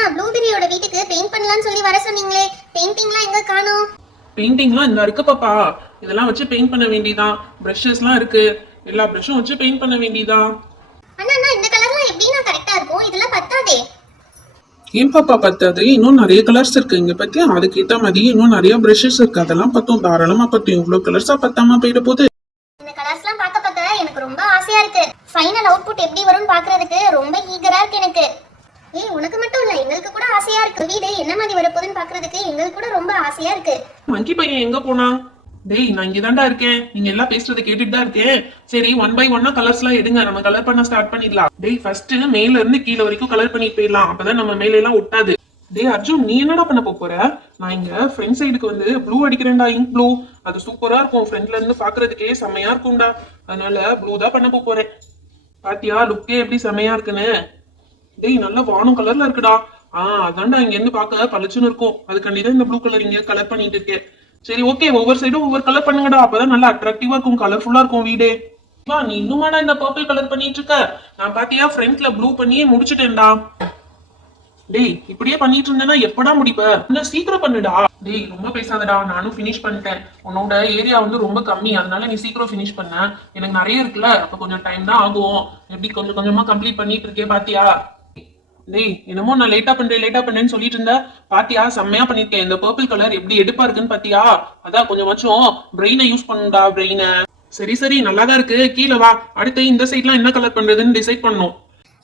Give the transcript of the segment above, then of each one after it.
அண்ணா ப்ளூபெரியோட வீட்டுக்கு பெயிண்ட் பண்ணலாம்னு சொல்லி வர சொன்னீங்களே, பெயிண்டிங்லாம் எங்க காணோம்? பெயிண்டிங்லாம் இந்த இருக்கு பாப்பா. இதெல்லாம் வச்சு பெயிண்ட் பண்ண வேண்டியதான். பிரஷஸ்லாம் இருக்கு. எல்லா பிரஷும் வச்சு பெயிண்ட் பண்ண வேண்டியதான். அண்ணா அண்ணா இந்த கலர்லாம் எப்படின்னா கரெக்டா இருக்கும்? இதெல்லாம் பத்தாதே. ஏன் பாப்பா பத்தாது? இன்னும் நிறைய கலர்ஸ் இருக்கு இங்க பத்தியா. அதுக்கேத்த மாதிரி இன்னும் நிறைய பிரஷஸ் இருக்கு. அதெல்லாம் பத்தும், தாராளமா பத்தும். இவ்வளவு கலர்ஸா பத்தாம போயிட போகுது. இந்த கலர்ஸ்லாம் பார்க்க பார்க்க எனக்கு ரொம்ப ஆசையா இருக்கு. ஃபைனல் அவுட்புட் எப்படி வரும்னு பார்க்கிறதுக்கு ரொம்ப ஈகரா இருக்கு எனக்கு. ஏய், உனக்கு மட்டும் இல்ல, எங்களுக்கு கூட ஆசையா இருக்கு. வீடு என்ன மாதிரி வரப்போகுதுன்னு பார்க்கிறதுக்கு எங்களுக்கு கூட ரொம்ப ஆசையா இருக்கு. மங்கி பையன் எங்க போனா? டேய், நான் இங்கதான்டா இருக்கேன். நீங்க எல்லாம் பேசுறதை கேட்டுட்டு தான் இருக்கேன். சரி, 1 by 1 கலர்ஸ் எல்லாம் எடுங்க. நம்ம கலர் பண்ண ஸ்டார்ட் பண்ணிடலாம். டேய், ஃபர்ஸ்ட் மேல இருந்து கீழே வரைக்கும் கலர் பண்ணிட்டு போயிடலாம். அப்பதான் நம்ம மேல எல்லாம் ஒட்டாது. டேய் அர்ஜுன், நீ என்னடா பண்ண போற? நான் இங்க ஃப்ரண்ட் சைடுக்கு வந்து ப்ளூ அடிக்கிறேன்டா, இங்க் ப்ளூ. அது சூப்பரா இருக்கும். ஃப்ரண்ட்ல இருந்து பாக்குறதுக்கே செம்மையா இருக்கும்டா. அதனால ப்ளூ தான் பண்ண போறேன். பாத்தியா லுக்கே எப்படி செம்மையா இருக்குன்னு? டேய், நல்ல வானம் கலர்ல இருக்குடா. அதான்டா இங்க இருந்து பாக்க பளிச்சுன்னு இருக்கும். அதுக்காண்டிதான் இந்த ப்ளூ கலர் இங்க கலர் பண்ணிட்டு இருக்கேன். சரி, ஓகே, ஒவ்வொரு சைடும் ஒவ்வொரு கலர் பண்ணுங்கடா. அப்பதான் நல்லா அட்ராக்டிவா இருக்கும், கலர்ஃபுல்லா இருக்கும் வீடே. நீ இன்னுமாடா இந்த பர்பிள் கலர் பண்ணிட்டு இருக்க? நான் பாத்தியா ஃப்ரண்ட்ல ப்ளூ பண்ணியே முடிச்சிட்டேன்டா. டேய், இப்படியே பண்ணிட்டு இருந்தேன்னா எப்படா முடிப்ப? இன்னும் சீக்கிரம் பண்ணுடா. டேய், ரொம்ப பேசாதடா, நானும் ஃபினிஷ் பண்ணிட்டேன். உன்னோட ஏரியா வந்து ரொம்ப கம்மி, அதனால நீ சீக்கிரம் ஃபினிஷ் பண்ண. எனக்கு நிறைய இருக்குல்ல, அப்ப கொஞ்சம் டைம் தான் ஆகும். எப்படி கொஞ்சம் கொஞ்சமா கம்ப்ளீட் பண்ணிட்டு இருக்கே பாத்தியா? டேய், என்னமோ நான் லேட்டா பண்றேன்னு சொல்லிட்டு இருந்த. பாத்தியா செம்மையா பண்ணிருக்கேன். இந்த பர்பிள் கலர் எப்படி எடுப்பா இருக்குன்னு பாத்தியா? அதான் கொஞ்சமாச்சும் பிரெயினை யூஸ் பண்ணுடா, பிரெயினை. சரி சரி, நல்லாதான் இருக்கு. கீழே வா. அடுத்து இந்த சைட்லாம் என்ன கலர் பண்றதுன்னு டிசைட் பண்ணும்.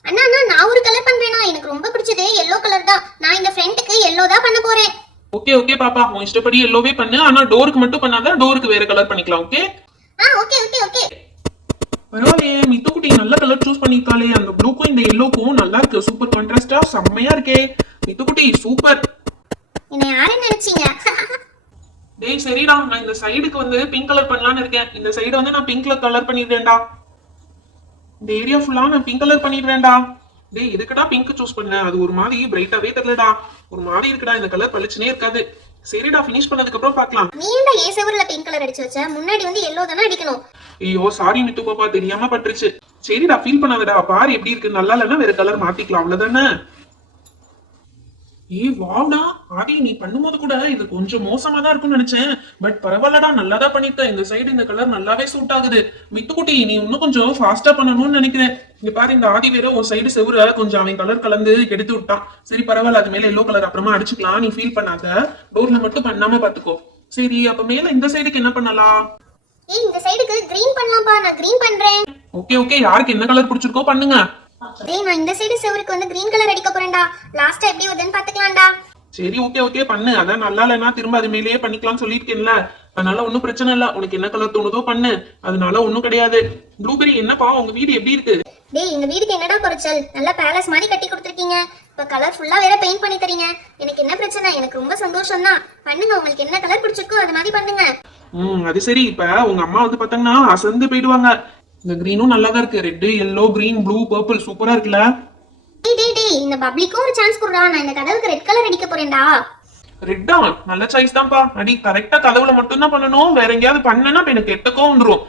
அண்ணா அண்ணா, நான் ஒரு கலர் பண்றேனா. எனக்கு ரொம்ப பிடிச்சது எல்லோ கலர் தான். நான் இந்த ஃப்ரண்ட்டுக்கு எல்லோ தான் பண்ண போறேன். ஓகே ஓகே பாப்பா, உன் இஷ்டப்படி எல்லோவே பண்ணு. ஆனா டோருக்கு மட்டும் பண்ணாத, டோருக்கு வேற கலர் பண்ணிக்கலாம். Okay okay okay okay. பரவாயில்லையே, மித்துக்குட்டி நல்ல கலர் சூஸ் பண்ணிருக்காளே. அந்த ப்ளூக்கும் இந்த எல்லோக்கும் நல்லா இருக்கு. சூப்பர் கான்ட்ராஸ்டா செம்மையா இருக்கே மித்துக்குட்டி, சூப்பர். என்ன யாரு நினைச்சீங்க? டேய் சரிடா, நான் இந்த சைடுக்கு வந்து பிங்க் கலர் பண்ணலாம்னு இருக்கேன். இந்த சைடு வந்து நான் பிங்க்ல கலர் பண்ணிடுறேன்டா. இந்த ஏரியா ஃபுல்லா நான் பிங்க் கலர் பண்ணிடுறேன்டா. டேய், எதுக்குடா பிங்க் சூஸ் பண்ண? அது ஒரு மாதிரி பிரைட்டாவே தெரியலடா. ஒரு மாதிரி இருக்குடா, இந்த கலர் பளிச்சுனே இருக்காது. சரிடா, ஃபினிஷ் பண்ணதுக்கு அப்புறம் பார்க்கலாம். நீ என்ன ஏசவர்ல பிங்க் கலர் அடிச்சு வச்ச? முன்னாடி வந்து எல்லோ தானே அடிக்கணும். ஐயோ சாரி மித்து பாப்பா, தெரியாம பட்டுருச்சு. சரிடா, ஃபீல் பண்ணாதடா. பாரு எப்படி இருக்கு. நல்லா இல்லைன்னா வேற கலர் மாத்திக்கலாம், அவ்வளவுதானே. வாடா ஆதி, நீ பண்ணும்போது கூட இது கொஞ்சம் மோசமா தான் இருக்கும்னு நினைச்சேன். பட் பரவாயில்லடா, நல்லாதான் பண்ணிருக்க. இந்த சைடு இந்த கலர் நல்லாவே சூட் ஆகுது. மித்துக்குட்டி, நீ இன்னும் கொஞ்சம் ஃபாஸ்டா பண்ணணும்னு நினைக்கிறேன். இங்க பாரு, இந்த ஆதி வேற ஒரு சைடு செவுர கொஞ்சம் அவன் கலர் கலந்து கெடுத்து விட்டான். சரி பரவாயில்ல, அது மேல எல்லோ கலர் அப்புறமா அடிச்சுக்கலாம். நீ ஃபீல் பண்ணாத. டோர்ல மட்டும் பண்ணாம பாத்துக்கோ. சரி, அப்ப மேல இந்த சைடுக்கு என்ன பண்ணலாம்? இந்த சைடுக்கு கிரீன் பண்ணலாம்ப்பா. நான் கிரீன் பண்றேன். ஓகே ஓகே, யாருக்கு என்ன கலர் பிடிச்சிருக்கோ பண்ணுங்க. நான் இந்த சைடு செவருக்கு வந்து கிரீன் கலர் அடிக்க போறேன்டா. லாஸ்டா எப்படி வருதுன்னு பாத்துக்கலாம்டா. சரி ஓகே ஓகே பண்ணு. அதான் நல்லா இல்லைன்னா திரும்ப அது மேலேயே பண்ணிக்கலாம்னு சொல்லியிருக்கேன்ல. அதனால ஒன்னும் பிரச்சனை இல்ல. உனக்கு என்ன கலர் தோணுதோ பண்ணு. அதனால ஒன்னும் கிடையாது. ப்ளூபெரி, என்னப்பா உங்க வீடு எப்படி இருக்கு? டேய், எங்க வீட்டுக்கு என்னடா குறைச்சல்? நல்லா பேலஸ் மாதிரி கட்டி கொடுத்துருக்கீங்க. இப்ப கலர் ஃபுல்லா வேற பெயிண்ட் பண்ணி தரீங்க. எனக்கு என்ன பிரச்சனை? எனக்கு ரொம்ப சந்தோஷம் தான். பண்ணுங்க, உங்களுக்கு என்ன கலர் பிடிச்சிருக்கோ அது மாதிரி பண்ணுங்க. அது சரி. இப்ப உங்க அம்மா வந்து பாத்தீங்கன்னா அசந்து போயிடுவாங்க. இந்த கிரீனும் நல்லா தான் இருக்கு. Red, yellow, green, blue, purple சூப்பரா இருக்குல்ல. டேய், இந்த பப்ளிக்கும் ஒரு சான்ஸ் குடுடா. நான் இந்த கதவுக்கு ரெட் கலர் அடிக்க போறேன்டா. ரெட்டா? நல்ல சாய்ஸ் தான்ப்பா. அடி, கரெக்டா கதவுல மட்டும் தான் பண்ணணும். வேற எங்கயாவது பண்ணனா எனக்கு எட்டக்கோ வந்துரும்.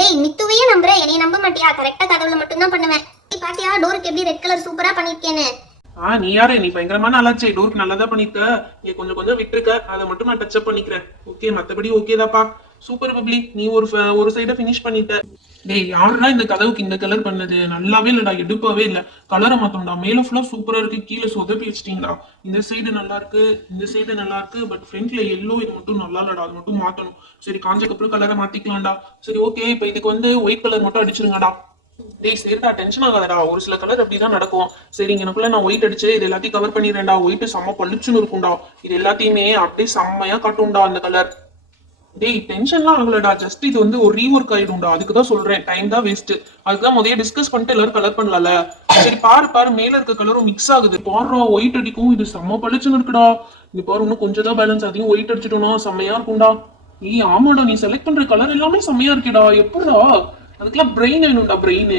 டேய், மித்துவையே நம்புற, என்னைய நம்ப மாட்டியா? கரெக்டா கதவுல மட்டும் தான் பண்ணுவேன். நீ பாத்தியா டோருக்கு எப்படி ரெட் கலர் சூப்பரா பண்ணிருக்கேன்னு? நீ யாரு? நீ பயங்கரமான ஆளாச்சே. டோருக்கு நல்லதா பண்ணிருக்க. நீ கொஞ்சம் கொஞ்சம் விட்டுருக்க, அதை மட்டும் நான் டச் அப் பண்ணிக்கிறேன். ஓகே, மத்தபடி ஓகேதாப்பா. சூப்பர் பப்ளி, நீ ஒரு சைட ஃபினிஷ் பண்ணிட்ட. டேய், யாருன்னா இந்த கதவுக்கு இந்த கலர் பண்ணது? நல்லாவே இல்லடா, எடுப்பாவே இல்ல. கலரை மாத்தோம்டா. மேல ஃபுல்லா சூப்பரா இருக்கு, கீழே சொதப்பி வச்சிட்டீங்களா? இந்த சைடு நல்லா இருக்கு, இந்த சைடு நல்லா இருக்கு. பட் ஃப்ரண்ட்ல எல்லோ இது மட்டும் நல்லா இல்லடா. அது மட்டும் மாத்தணும். சரி, காஞ்சக்கு அப்புறம் கலரை மாத்திக்கலாம்டா. சரி ஓகே, இப்ப இதுக்கு வந்து ஒயிட் கலர் மட்டும் அடிச்சிருங்கடா. டேய் சரிடா, டென்ஷன் ஆகாதடா. ஒரு சில கலர் அப்படிதான் நடக்கும். சரி, எனக்குள்ள நான் ஒயிட் அடிச்சு இது எல்லாத்தையும் கவர் பண்ணிடுறேன்டா. ஒயிட் செம்ம பளிச்சுன்னு இருக்கும்டா. இது எல்லாத்தையுமே அப்படியே செம்மையா காட்டும்டா அந்த கலர். டேய், டென்ஷன்லாம் ஆகலடா. ஜஸ்ட் இது வந்து ஒரு ரீஒர்க் ஆயிடும்டா. அதுக்குதான் சொல்றேன். டைம் தான் வேஸ்ட். அதுக்குதான் முதல்ல டிஸ்கஸ் பண்ணிட்டு எல்லாரும் கலர் பண்ணலாம்ல. சரி பாரு, மேல இருக்க கலரும் மிக்ஸ் ஆகுது. பாரு, ஒயிட் அடிக்கும். இது செம்ம பளிச்சுன்னு இருக்குடா. இது பாரு, இன்னும் கொஞ்சம் தான் பேலன்ஸ். அதையும் ஒயிட் அடிச்சிட்டோம்னா செம்மையா இருக்கும்டா. ஆமாடா, நீ செலக்ட் பண்ற கலர் எல்லாமே செம்மையா இருக்கேடா. எப்படா? அதுக்கெல்லாம் பிரெயின் வேணும்டா, பிரெயின்.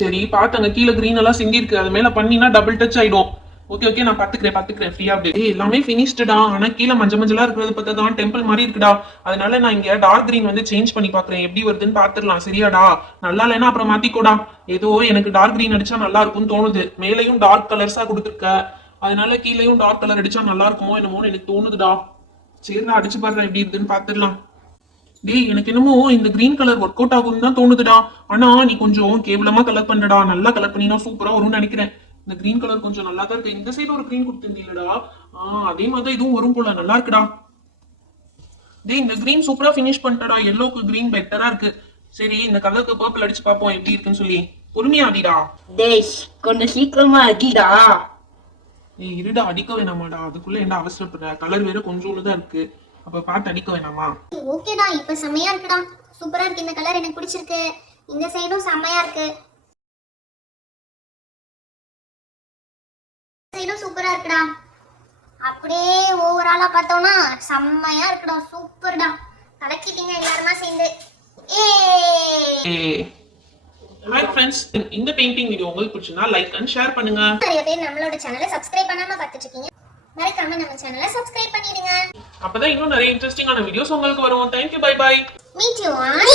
சரி பாத்துங்க, கீழே கிரீன் எல்லாம் சிங்கி இருக்கு. அது மேல பண்ணினா டபுள் டச் ஆயிடும். ஓகே ஓகே, நான் பாத்துக்கிறேன் ஃப்ரீயா. அப்படியே எல்லாமே ஃபினிஷ்டா. ஆனா கீழே மஞ்சளா இருக்கிறது பார்த்தா டெம்பிள் மாதிரி இருக்குடா. அதனால நான் இங்க டார்க் கிரீன் வந்து சேஞ்ச் பண்ணி பாக்குறேன். எப்படி வருதுன்னு பாத்துடலாம். சரியாடா? நல்லா இல்லைன்னா அப்புறம் மாத்திக்கோடா. ஏதோ எனக்கு டார்க் கிரீன் அடிச்சா நல்லா இருக்கும்னு தோணுது. மேலையும் டார்க் கலர்ஸா கொடுத்துருக்க. அதனால கீழேயும் டார்க் கலர் அடிச்சா நல்லா இருக்குமோ என்னமோன்னு எனக்கு தோணுதுடா. சரிடா, அடிச்சு பாடுறேன் எப்படி இருக்குன்னு பாத்துடலாம். டேய், எனக்கு என்னமோ இந்த கிரீன் கலர் ஒர்க் அவுட் ஆகும்னு தான் தோணுதுடா. ஆனா நீ கொஞ்சம் கேவலமா கலர் பண்றடா. நல்லா கலர் பண்ணினா சூப்பரா வரும்னு நினைக்கிறேன். இந்த கிரீன் கலர் கொஞ்சம் நல்லா தான் இருக்கு. இந்த சைடு ஒரு கிரீன் கொடுத்துருந்தீங்களடா. அதே மாதிரி இதுவும் வரும் போல. நல்லா இருக்குடா. டேய், இந்த கிரீன் சூப்பரா ஃபினிஷ் பண்ணிட்டடா. எல்லோக்கு கிரீன் பெட்டரா இருக்கு. சரி, இந்த கலருக்கு பர்பிள் அடிச்சு பார்ப்போம் எப்படி இருக்குன்னு சொல்லி. பொறுமையா அடிடா. டேய் கொஞ்சம் சீக்கிரமா அடிடா. ஏய், இருடா, அடிக்க வேணாமாடா. அதுக்குள்ள என்ன அவசரப்படுற? கலர் வேற கொஞ்சோண்டு தான் இருக்கு. அப்ப பார்த்து அடிக்க வேணாமா? ஓகேடா, இப்ப செம்மையா இருக்குடா. சூப்பரா இருக்கு. இந்த கலர் எனக்கு பிடிச்சிருக்கு. இந்த சைடும் செம்மையா இருக்கு. சைடும் சூப்பரா இருக்குடா. அப்படியே ஓவராலா பார்த்தோம்னா செம்மையா இருக்குடா. சூப்பர்டா. கலக்கிட்டீங்க எல்லாருமா சேர்ந்து. ஹாய் ஃப்ரெண்ட்ஸ், இந்த பெயிண்டிங் வீடியோ உங்களுக்கு பிடிச்சிருந்தா லைக் அண்ட் ஷேர் பண்ணுங்க. நிறைய பேர் நம்மளோட சேனலை சப்ஸ்கிரைப் பண்ணாம பார்த்துட்டு இருக்கீங்க. மறக்காம நம்ம சேனலை சப்ஸ்கிரைப் பண்ணிடுங்க. அப்பதான் இன்னும் நிறைய இன்ட்ரெஸ்டிங்கான வீடியோஸ் உங்களுக்கு வரும். Thank you, bye bye. Meet you on